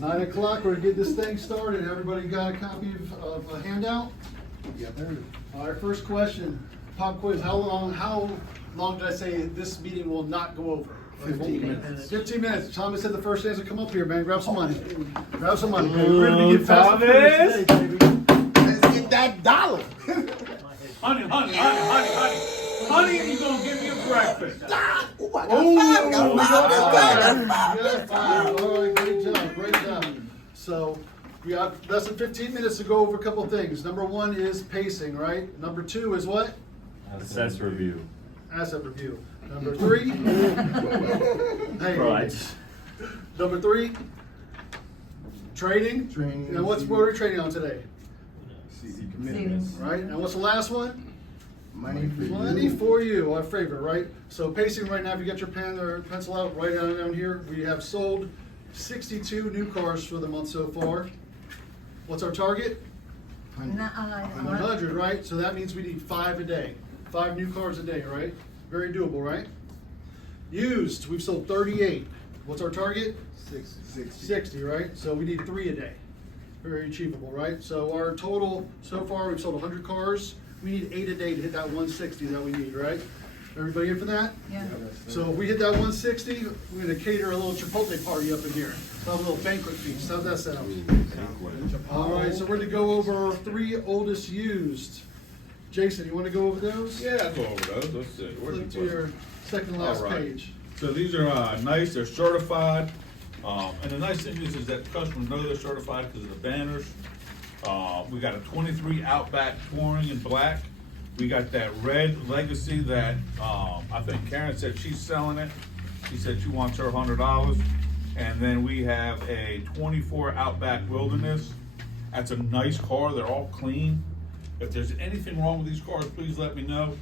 9 o'clock, we're gonna get this thing started. Everybody got a copy of a handout? Yeah, All right, first question, pop quiz. How long did I say this meeting will not go over? 15 minutes. 15 minutes. Thomas said the first answer. Come up here, man. Grab some money. Grab some money. We're gonna get fast and furious today, baby. Let's get that dollar. Honey, you gonna give me a breakfast. I got five. All right, great job. So we got less than 15 minutes to go over a couple of things. Number one is pacing, right? Number two is what? Assess review. Asset review. Number three. Hey. Right. Number three. Trading. Training. And what are we trading on today? See commitments. Right. And what's the last one? Money for Money you. for you, our favorite, right? So pacing right now, if you get your pen or pencil out, write down here. We have sold 62 new cars for the month so far. What's our target? 100, right? So that means we need 5 a day. 5 new cars a day, right? Very doable, right? Used, we've sold 38. What's our target? 60, right? So we need 3 a day. Very achievable, right? So our total, so far, we've sold 100 cars. We need 8 a day to hit that 160 that we need, right? Everybody in for that? Yeah. So if we hit that 160, we're gonna cater a little Chipotle party up in here. We'll have a little banquet feast. How's that sound? All right, so we're gonna go over 3 oldest used. Jason, you wanna go over those? Yeah, I'll go over those. Let's see. Where'd you Flip to put your them? second to last All right. page. So these are nice, they're certified. And the nice thing is that the customers know they're certified because of the banners. We got a 23 Outback Touring in black. We got that red Legacy that, I think Karen said she's selling it. She said she wants her $100. And then we have a 24 Outback Wilderness. That's a nice car, they're all clean. If there's anything wrong with these cars, please let me know.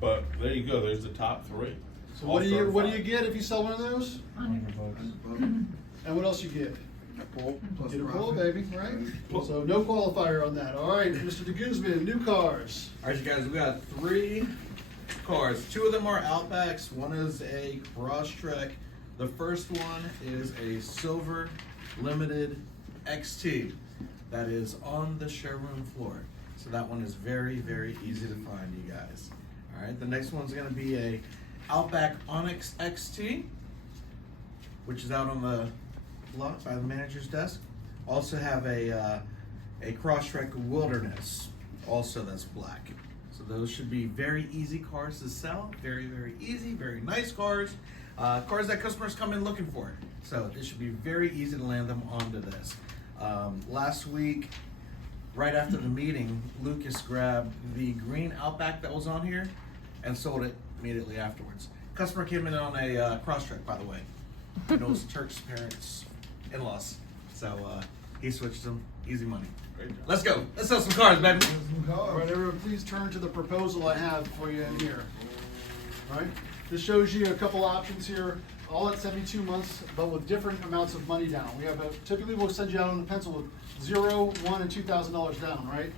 But there you go, there's the top 3. So All what do you certified. get if you sell one of those? And what else you get? Plus Get a pull, profit. baby, right? So no qualifier on that. All right, Mr. DeGuzman, new cars. All right, you guys, we got 3 cars. 2 of them are Outbacks. One is a Crosstrek. The first one is a Silver Limited XT that is on the showroom floor. So that one is very, very easy to find, you guys. All right, the next one's gonna be a Outback Onyx XT, which is out on the lot by the manager's desk. Also have a Crosstrek Wilderness, also that's black. So those should be very easy cars to sell. Very, very easy, very nice cars. Cars that customers come in looking for. So it should be very easy to land them onto this. Last week, right after the meeting, Lucas grabbed the green Outback that was on here and sold it immediately afterwards. Customer came in on a Crosstrek, by the way. He knows Turk's parents' in-laws. So he switched them. Easy money. Great job. Let's go. Let's sell some cars, baby. All right, everyone, please turn to the proposal I have for you in here. All right, this shows you a couple options here, all at 72 months, but with different amounts of money down. We have typically we'll send you out on the pencil with $0, $1, and $2,000 down, right?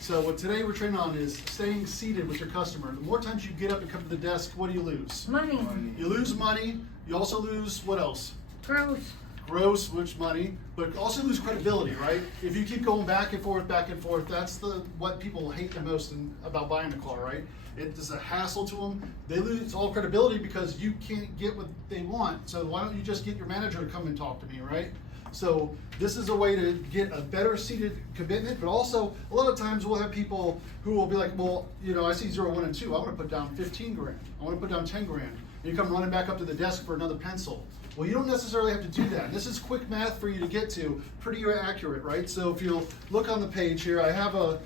So what today we're training on is staying seated with your customer. The more times you get up and come to the desk, what do you lose? Money. You lose money. You also lose what else? Gross. Gross, which money, but also lose credibility, right? If you keep going back and forth, that's what people hate the most about buying a car, right? It's a hassle to them. They lose all credibility because you can't get what they want. So why don't you just get your manager to come and talk to me, right? So this is a way to get a better seated commitment, but also a lot of times we'll have people who will be like, well, I see 0, 1, and 2. I want to put down 15 grand. I want to put down 10 grand. And you come running back up to the desk for another pencil. Well, you don't necessarily have to do that. This is quick math for you to get to, pretty accurate, right? So if you'll look on the page here, I have a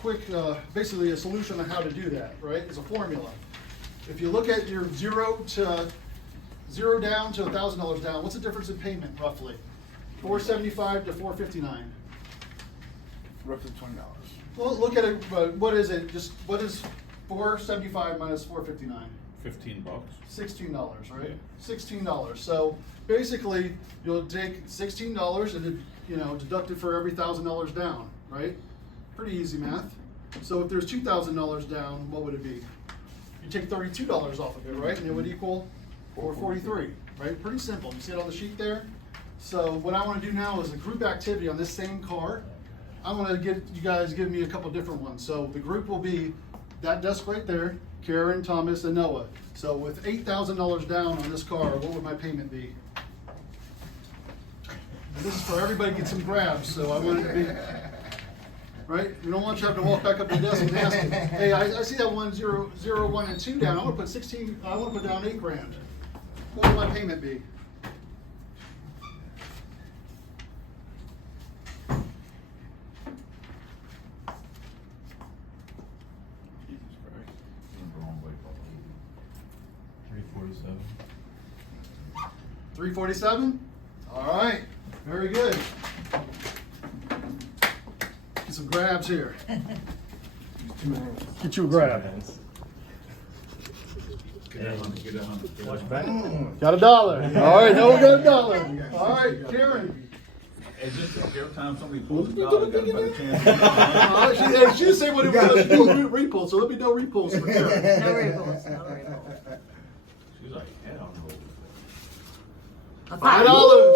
quick, basically a solution on how to do that, right? It's a formula. If you look at your zero down to $1,000 down, what's the difference in payment roughly? $475 to $459. Roughly $20. Well, look at it. What is it? What is $475 minus $459? $15. $16, right? $16. So basically, you'll take $16 and deduct it for every $1,000 down, right? Pretty easy math. So if there's $2,000 down, what would it be? You take $32 off of it, right? And it would equal $443, right? Pretty simple. You see it on the sheet there? So what I want to do now is a group activity on this same car. I want to get you guys give me a couple different ones. So the group will be that desk right there, Karen, Thomas, and Noah. So with $8,000 down on this car, what would my payment be? And this is for everybody to get some grabs, so I want it to be, right? We don't want you having to walk back up to the desk and ask them, hey, I see that 1, 0, 0, 1, and 2 down. I want to put 16, I want to put down 8 grand. What would my payment be? $347? All right, very good. Get some grabs here. Get you a grab. Get that $100. Watch back. Got $1. All right, now we got $1. All right, Karen. And just every time somebody pulls $1, you got a better chance. She didn't say what it was. She did repulse, so there'll be no repulse for Karen. No repulse, no repulse. She's like, hell no. $5.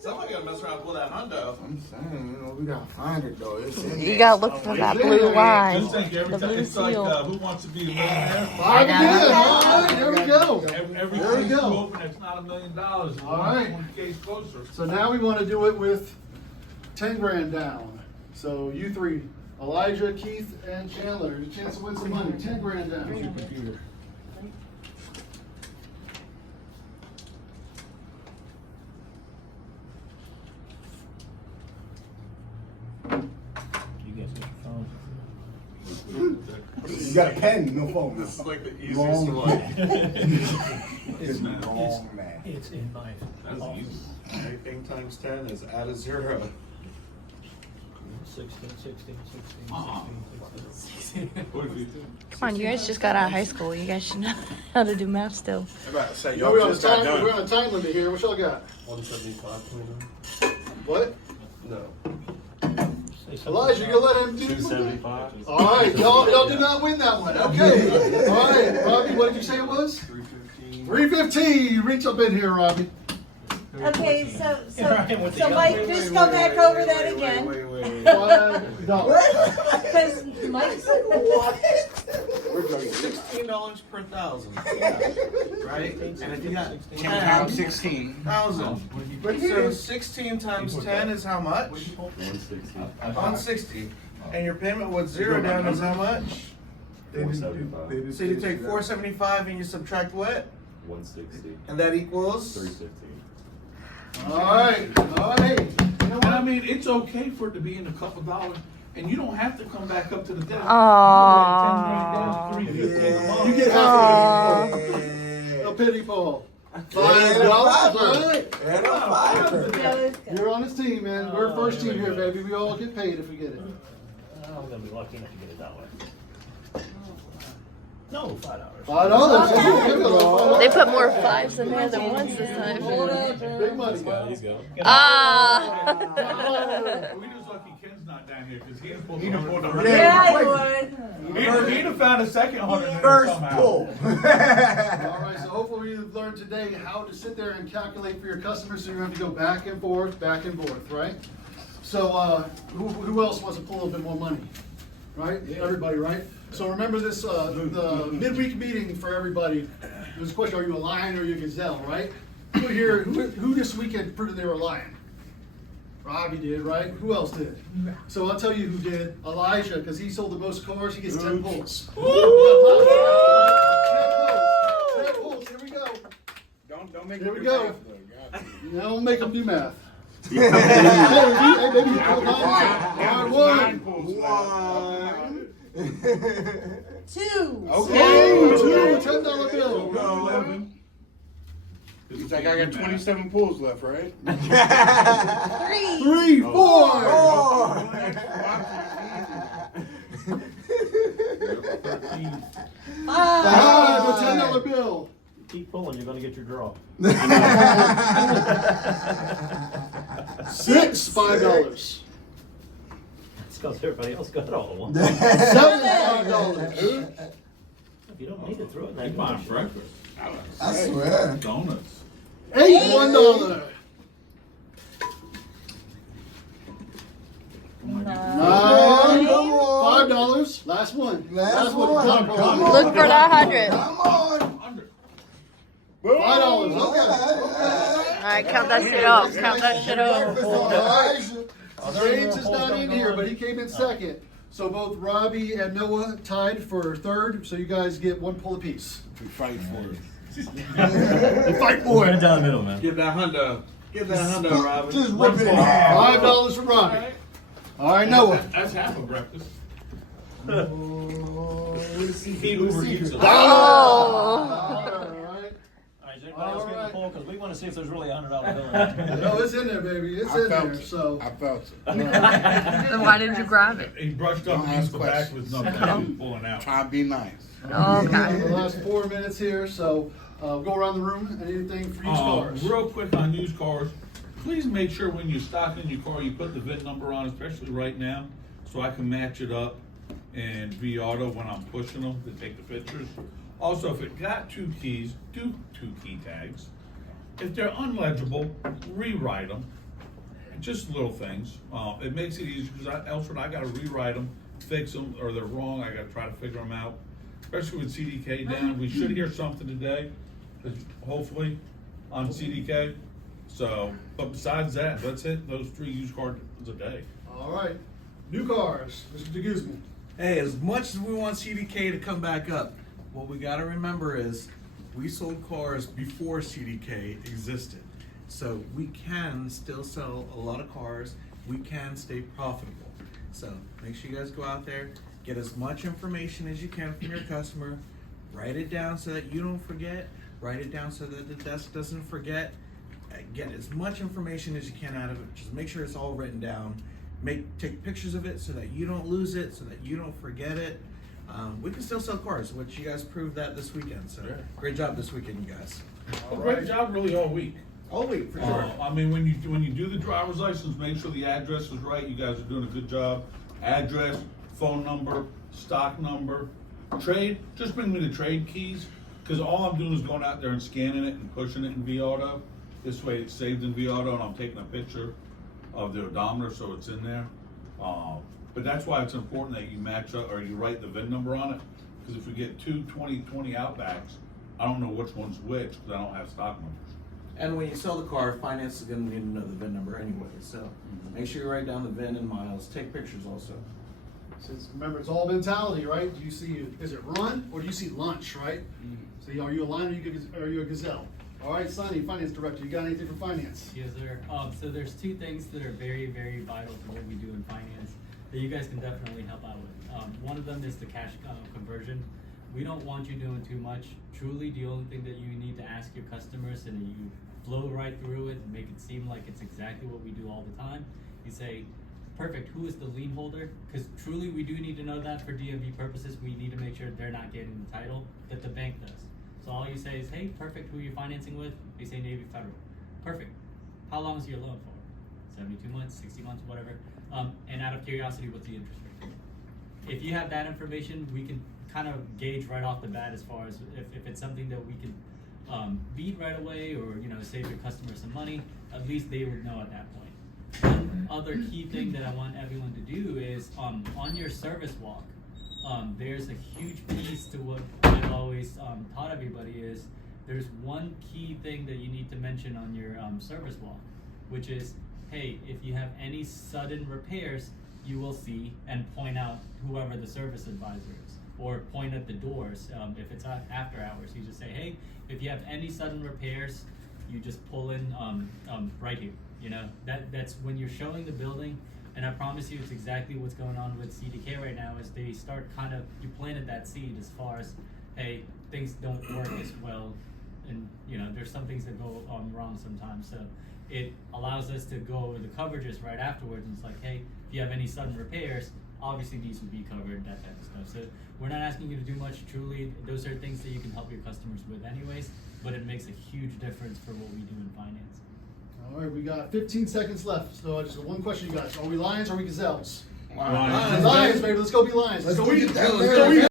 Somebody gotta mess around and pull that Hundo. I'm saying, you know, we gotta find it though. It's in You there. gotta look for that blue line. Just think every The time, blue it's like, seal. Who Wants to Be a Millionaire? 5 again. All right, there we go. Every There we case you go. open, it's not $1 million. It's All right. one case closer. So now we want to do it with 10 grand down. So you three, Elijah, Keith, and Chandler, a chance to win some money. 10 grand down. Computer. You guys got your phone? You got a pen, no phone. This is like the easiest Wrong. one. It's wrong, man. It's in my office. Anything times 10 is add a 0. 16, 16, 16, Uh-uh. 16. What if you do? Come on, you guys just got out of high school. You guys should know how to do math still. I'm about to say, Yo, y'all we're on a just got time. done. We're on a time limit here. What y'all got? 175, What? No. Elijah, you gonna let him do? 275. All right, y'all did not win that one. Okay. All right, Robbie, what did you say it was? 315. 315. Reach up in here, Robbie. Okay, so with the Mike, young- just go back over that again. $5. Because Mike said what? We're going to $16 per thousand. Right? And if you got 10 times 16. 1,000. So 16 times 10 is how much? 160. And your payment with 0 down is how much? So you take 475 and you subtract what? 160, And that equals? 315. All right. All right. You know And I what? mean, it's okay for it to be in a couple dollars, and you don't have to come back up to the desk. Aww. You can write 10 grand down, 350 You get half of it. A pity Paul. $5. All right. And a fiver. That was good. You're on his team, man. We're first team here, baby. We all get paid if we get it. I'm gonna be lucky enough to get it that way. No, $5. $5. They put more fives in there than ones this time. Big money. He's go. Ah. We just lucky Ken's not down here, because he'd have pulled the Yeah, I would. He'd have found a second $100 First somehow. pull. All right, so hopefully you've learned today how to sit there and calculate for your customers, so you don't have to go back and forth, right? So who else wants to pull a little bit more money? Right? Everybody, right? So remember this, the midweek meeting for everybody. There's a question, are you a lion or are you a gazelle, right? Who this weekend proved they were a lion? Robbie did, right? Who else did? So I'll tell you who did. Elijah, because he sold the most cars, he gets 10 pulls. 10 pulls, here we go. Don't make Here me we do go. math, though. God. Don't make them do math. Hey, baby, you pulled nine. All right, one. 2. Okay, two $10 bill. 11. It's like I got 27 pulls left, right? 3, 4. 13. 5, a $10 bill. Keep pulling, you're gonna get your draw. 6, $5. It's because everybody else got all of one. 7, $5. If you don't need it, throw it in They that buying bush. breakfast, I swear. donuts. $1. Nine. $5. Last one. Last one. Come on. Look for that 100. Come on. $5. Okay. All right, count that shit up. Count that shit up. James is not in here, but he came in second. So both Robbie and Noah tied for third. So you guys get 1 pull apiece. We fight for it. You fight for Right it. down the middle, man. Give that hundo. Give that hundo, Robin. Just rip it in half. $5 for Robbie. All right, Noah. That's half a breakfast. He Uber Eats it. Oh. All right. All right, is anybody else getting the poll? Because we want to see if there's really $100 bill in there. No, it's in there, baby. It's in there. So. I felt it. Then why did you grab it? He brushed up Don't against ask the back questions. with nothing, he was pulling out. Try to be nice. Okay. The last 4 minutes here, so go around the room and anything for used cars. Real quick on used cars, please make sure when you're stocking your car, you put the VIN number on, especially right now, so I can match it up in V-Auto when I'm pushing them to take the pictures. Also, if it got 2 keys, do 2 key tags. If they're unlegible, rewrite them. Just little things. It makes it easier because else when I gotta rewrite them, fix them, or they're wrong, I gotta try to figure them out. Especially with CDK down, we should hear something today, hopefully, on CDK. So, but besides that, let's hit those 3 used cars a day. All right. New cars, Mr. DeGuzman. Hey, as much as we want CDK to come back up, what we gotta remember is we sold cars before CDK existed. So we can still sell a lot of cars. We can stay profitable. So make sure you guys go out there, get as much information as you can from your customer, write it down so that you don't forget, write it down so that the desk doesn't forget. Get as much information as you can out of it. Just make sure it's all written down. Take pictures of it so that you don't lose it, so that you don't forget it. We can still sell cars, which you guys proved that this weekend. So great job this weekend, you guys. Well, great job really all week. All week, for sure. I mean, when you do the driver's license, make sure the address is right. You guys are doing a good job. Address, phone number, stock number, trade. Just bring me the trade keys, because all I'm doing is going out there and scanning it and pushing it in V-Auto. This way, it's saved in V-Auto, and I'm taking a picture of the odometer, so it's in there. But that's why it's important that you match up or you write the VIN number on it, because if we get 2 2020 Outbacks, I don't know which one's which because I don't have stock numbers. And when you sell the car, finance is going to need to know the VIN number anyway. So make sure you write down the VIN and miles. Take pictures also. Since remember, it's all mentality, right? Do you see, is it run or do you see lunch, right? So are you a lion or are you a gazelle? All right, Sonny, finance director, you got anything for finance? Yes, sir. So there's 2 things that are very, very vital to what we do in finance that you guys can definitely help out with. One of them is the cash conversion. We don't want you doing too much. Truly, the only thing that you need to ask your customers, and you flow right through it and make it seem like it's exactly what we do all the time. You say, perfect, who is the lien holder? Because truly, we do need to know that for DMV purposes. We need to make sure they're not getting the title that the bank does. So all you say is, hey, perfect, who are you financing with? They say Navy Federal. Perfect. How long is your loan for? 72 months, 60 months, whatever. And out of curiosity, what's the interest rate? If you have that information, we can kind of gauge right off the bat as far as if it's something that we can beat right away, or save your customer some money. At least they would know at that point. One other key thing that I want everyone to do is on your service walk. There's a huge piece to what I've always taught everybody is there's one key thing that you need to mention on your service walk, which is, hey, if you have any sudden repairs, you will see and point out whoever the service advisor is, or point at the doors. If it's after hours, you just say, hey, if you have any sudden repairs, you just pull in right here. That's when you're showing the building. And I promise you, it's exactly what's going on with CDK right now. Is they start you planted that seed as far as, hey, things don't work as well, and there's some things that go wrong sometimes. So it allows us to go over the coverages right afterwards. And it's like, hey, if you have any sudden repairs, obviously these would be covered, that type of stuff. So we're not asking you to do much. Truly, those are things that you can help your customers with anyways. But it makes a huge difference for what we do in finance. All right, we got 15 seconds left. So just one question, you guys. Are we lions or are we gazelles? Lions. Lions, baby. Let's go be lions. Let's go Let's be get that Let's go be